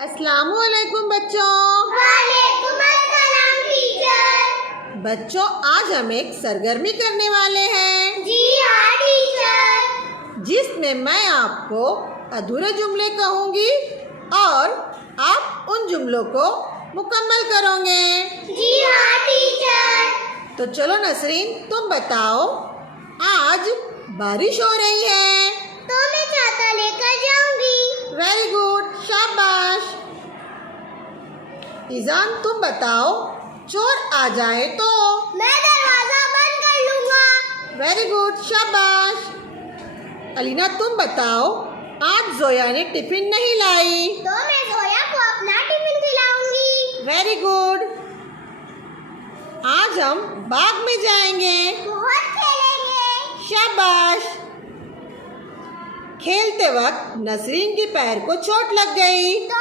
अस्सलामुअलैकुम बच्चों। वालेकुम अस्सलाम टीचर। बच्चों, आज हम एक सरगर्मी करने वाले हैं। जी हाँ टीचर। जिसमें मैं आपको अधूरे जुमले कहूँगी और आप उन जुमलों को मुकम्मल करोगे। जी हाँ टीचर। तो चलो नसरीन, तुम बताओ, आज बारिश हो रही है। तो मैं छाता लेकर जाऊंगी। वेरी गुड, शाबाश। इज़ान, तुम बताओ, चोर आ जाए तो? मैं दरवाजा बंद कर लूंगा। वेरी गुड, शाबाश। अलीना, तुम बताओ, आज जोया ने टिफिन नहीं लाई। तो मैं जोया को अपना टिफिन खिलाऊंगी। Very good. आज हम बाग में जाएंगे। बहुत खेलेंगे। शाबाश। खेलते वक्त नसरीन के पैर को चोट लग गई। तो